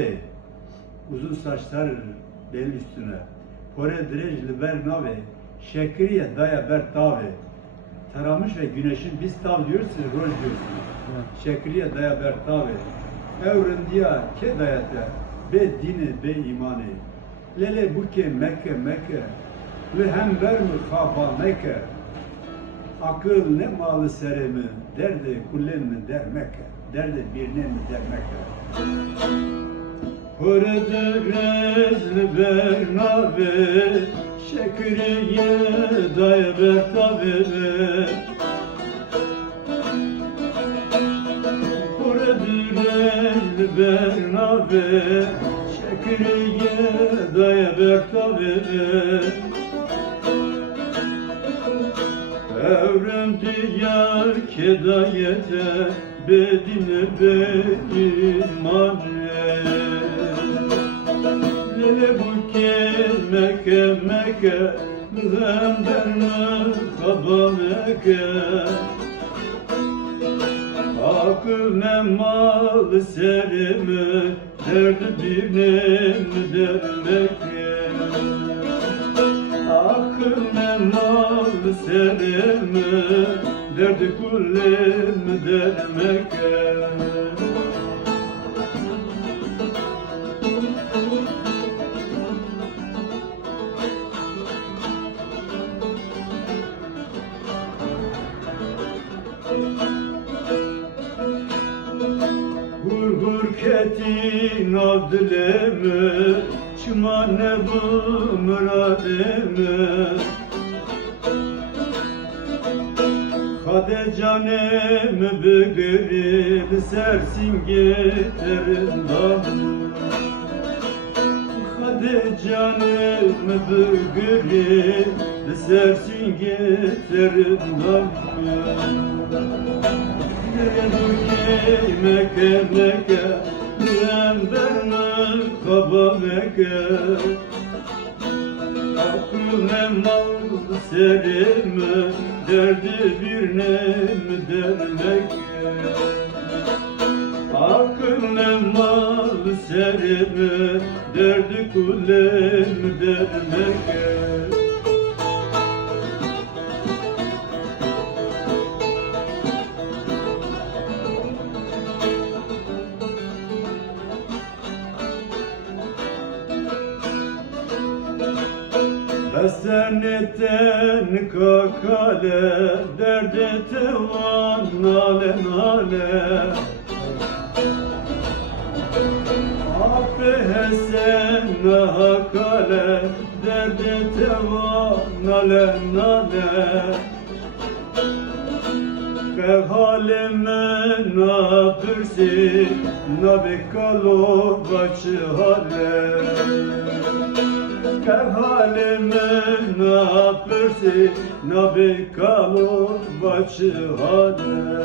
nave uzun saçlar bel üstüne. Kore direcli ber nave şekriye daya ber tave taramış ve güneşin biz tav diyoruz siz rol diyorsunuz. Şekriye daya ber tave evren diya ke dayate be dini be imani. Lele buke Mekke Mekke. Ve hem ver mi kaba Mekke. Akıl ne malı seremi derdi kullen mi der Mekke. Derdi birine mi der Mekke Hırdır bernabe şekriye daya ber tabe Hırdır bernabe şekriye daya ber tabe Evren diyar kedayete bedine be meke meke Zemberme kaba meke Akıl ne mal serimi Derdi dinim dermeke Akıl ne mal serimi Derdi kullim dermeke gur ketin abdüleme Çıma ne bu mürademe Kade canem bügürüm sersin getirin damı Kade canem bügürüm sersin getirin damı Mekke Mekke Zemberme kaba Mekke Akıl ne mal serimi Derdi bir nem der Mekke Akıl ne mal serimi Derdi kulem der Mekke Esenlikten kakale Derde tevan nale nale. Affı hesen hakale Derde tevan nale nale Ke halime napırsi Nabikalo başı hale Ke halime napırsi Nabikalo başı hale